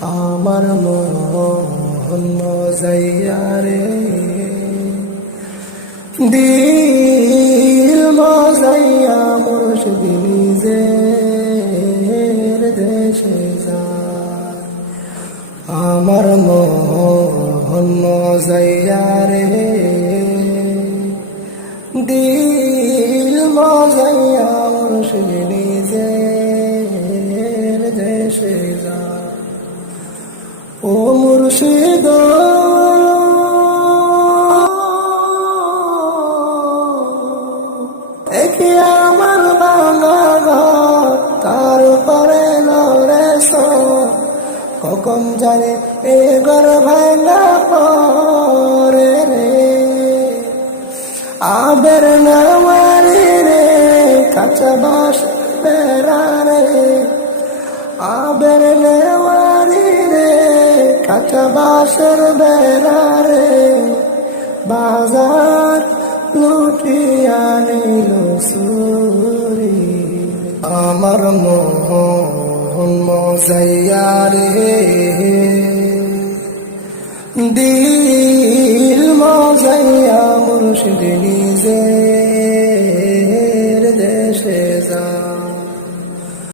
আমার মন মজাইয়া রে, দিল মজাইয়া মুর্শিদ নিজের দেশে যায়। আমার মন মজাইয়া রে, দিল মজাইয়া মুর্শিদ নিজের দেশে যায়। ও মুর্শিদ একে আমার ভাঙা ঘর, তার উপরে লড়ে হুকুম জানে এ ঘর ভাঙা পরে রে। আবের নামারি রে কাঁচা বাস বেড়া রে, আবের নেওয়ারি রে কাঁচা বাসের বেড়া রে। বাজার লুটিয়া নিল সুরি, আমার মন মজাইয়া রে, দিল মজাইয়া মুর্শিদ নিজে